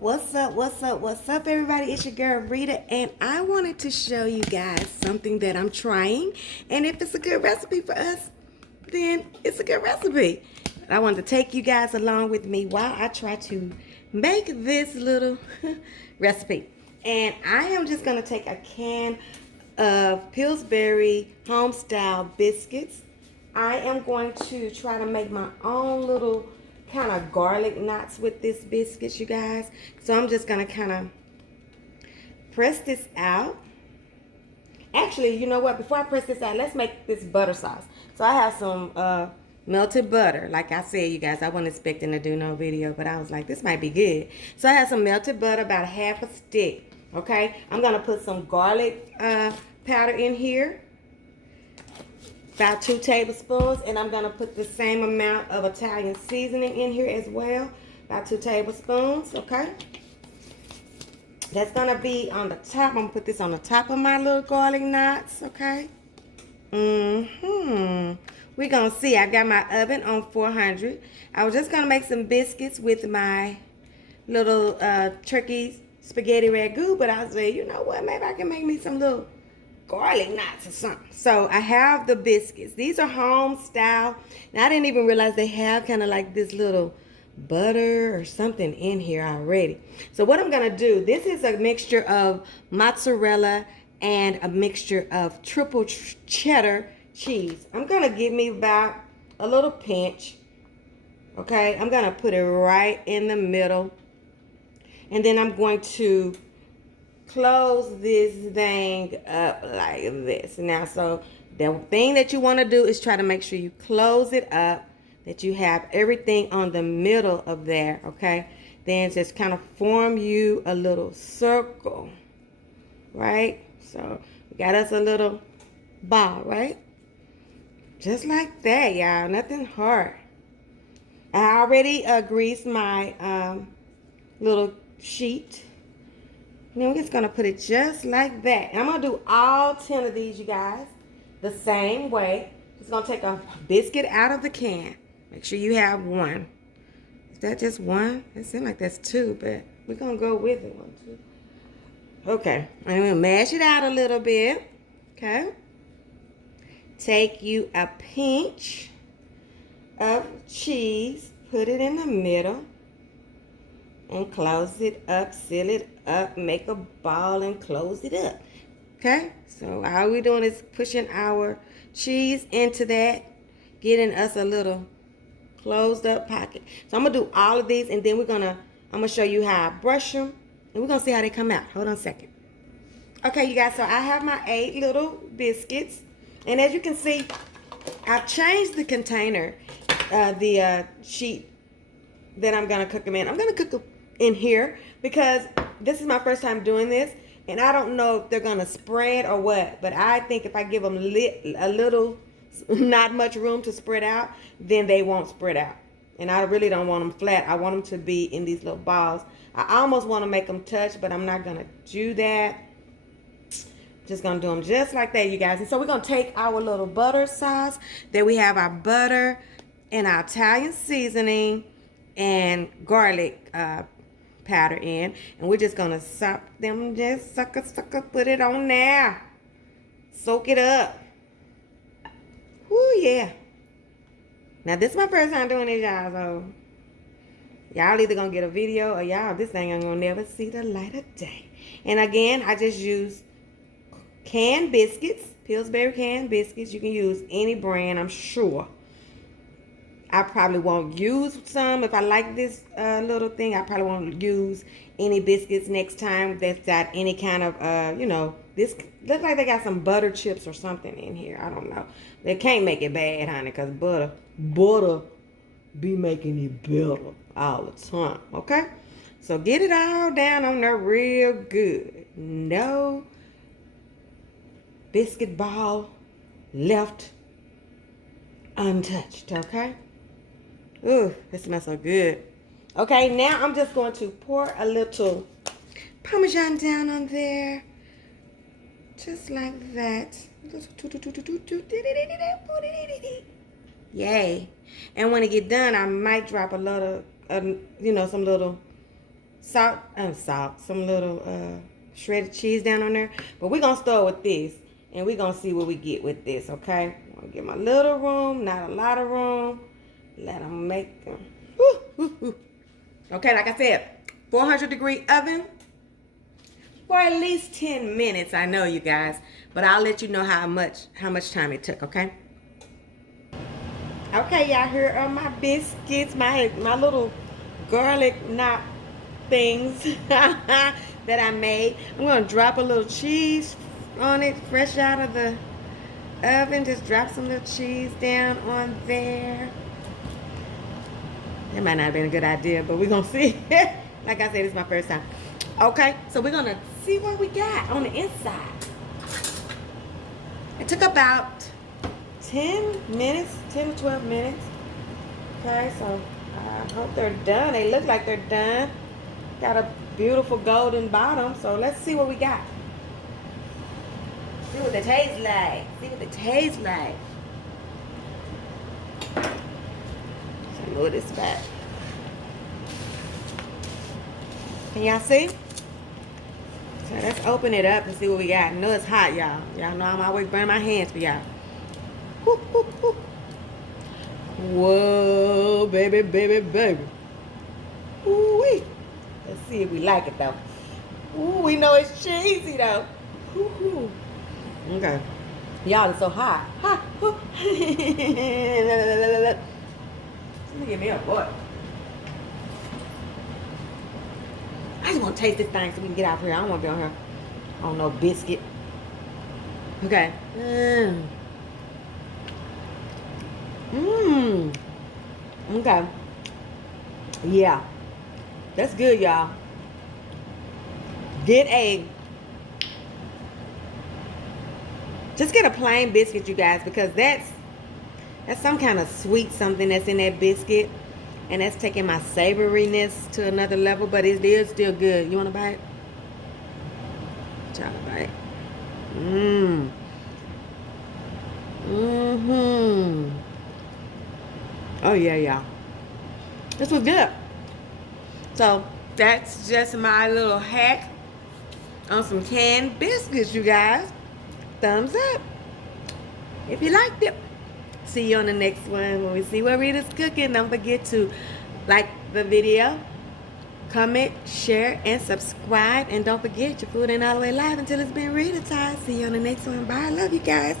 What's up, everybody? It's your girl, Rita, and I wanted to show you guys something that I'm trying, and if it's a good recipe for us, then it's a good recipe. I wanted to take you guys along with me while I try to make this little recipe. And I am just going to take a can of Pillsbury home-style biscuits. I am going to try to make my own little kind of garlic knots with this biscuits, you guys. So I'm just gonna kind of press this out. Actually, you know what, before I press this out, let's make this butter sauce. So I have some melted butter. Like I said, you guys, I wasn't expecting to do no video, but I was like, this might be good. So I have some melted butter, about half a stick. Okay, I'm gonna put some garlic powder in here, about 2 tablespoons, and I'm gonna put the same amount of Italian seasoning in here as well, about 2 tablespoons. Okay, that's gonna be on the top. I'm gonna put this on the top of my little garlic knots. Okay. We're gonna see. I got my oven on 400. I was just gonna make some biscuits with my little turkey spaghetti ragu, but I was like, you know what, maybe I can make me some little garlic knots or something. So I have the biscuits. These are home style. Now I didn't even realize they have kind of like this little butter or something in here already. So what I'm gonna do, this is a mixture of mozzarella and a mixture of triple cheddar cheese. I'm gonna give me about a little pinch. Okay, I'm gonna put it right in the middle, and then I'm going to close this thing up like this. Now, so the thing that you want to do is try to make sure you close it up, that you have everything on the middle of there. Okay, then just kind of form you a little circle, right? So we got us a little ball, right? Just like that, y'all. Nothing hard. I already greased my little sheet. And then we're just going to put it just like that. And I'm going to do all 10 of these, you guys, the same way. Just going to take a biscuit out of the can. Make sure you have one. Is that just one? It seems like that's 2, but we're going to go with it. 1, 2. Okay. I'm going to mash it out a little bit. Okay. Take you a pinch of cheese. Put it in the middle. And close it up, seal it up, make a ball and close it up. Okay, so all we're doing is pushing our cheese into that, getting us a little closed up pocket. So I'm gonna do all of these, and then I'm gonna show you how I brush them, and we're gonna see how they come out. Hold on a second. Okay, you guys, so I have my 8 little biscuits, and as you can see, I've changed the container, the sheet that I'm gonna cook them in. I'm gonna cook them in here because this is my first time doing this, and I don't know if they're gonna spread or what, but I think if I give them a little, not much room to spread out, then they won't spread out. And I really don't want them flat. I want them to be in these little balls. I almost want to make them touch, but I'm not gonna do that. Just gonna do them just like that, you guys. And so we're gonna take our little butter sauce. There we have our butter and our Italian seasoning and garlic powder in, and we're just gonna suck them, just sucker, put it on there, soak it up. Whoo, yeah. Now this is my first time doing this, y'all, so y'all either gonna get a video or y'all, this thing ain't gonna never see the light of day. And again, I just use canned biscuits, Pillsbury canned biscuits. You can use any brand, I'm sure. I probably won't use some. If I like this little thing, I probably won't use any biscuits next time that's got any kind of, you know, this looks like they got some butter chips or something in here. I don't know. They can't make it bad, honey, because butter be making it better all the time, okay? So get it all down on there real good. No biscuit ball left untouched, okay? Ooh, this smells so good. Okay, now I'm just going to pour a little parmesan down on there. Just like that. Yay. And when it get done, I might drop a lot of, you know, some little some little shredded cheese down on there. But we're gonna start with this, and we're gonna see what we get with this, okay? I'm gonna get my little room, not a lot of room. Let them make them. Okay, like I said, 400-degree oven for at least 10 minutes. I know, you guys, but I'll let you know how much time it took, okay? Okay, y'all, here are my biscuits, my little garlic knot things that I made. I'm gonna drop a little cheese on it, fresh out of the oven. Just drop some little cheese down on there. That might not have been a good idea, but we're gonna see. Like I said, it's my first time. Okay, so we're gonna see what we got on the inside. It took about 10 minutes, 10 to 12 minutes. Okay, so I hope they're done. They look like they're done. Got a beautiful golden bottom, so let's see what we got. See what they taste like. See what they taste like. So move this back. Can y'all see? So let's open it up and see what we got. I know it's hot, y'all. Y'all know I'm always burning my hands for y'all. Whoa, baby, baby, baby. Ooh-wee. Let's see if we like it, though. Ooh, we know it's cheesy, though. Ooh-hoo. Okay. Y'all, it's so hot. Hot. Let me get me a boy. I just want to taste this thing so we can get out of here. I don't want to be on here on no biscuit. Okay. Okay. Yeah. That's good, y'all. Just get a plain biscuit, you guys, because that's some kind of sweet something that's in that biscuit. And that's taking my savoriness to another level, but it is still good. You want to bite? Try to bite. Oh, yeah, y'all. This was good. So, that's just my little hack on some canned biscuits, you guys. Thumbs up if you liked it. See you on the next one when we see what Rita's cooking. Don't forget to like the video, comment, share, and subscribe. And don't forget, your food ain't all the way live until it's been Ritatized. See you on the next one. Bye. I love you guys.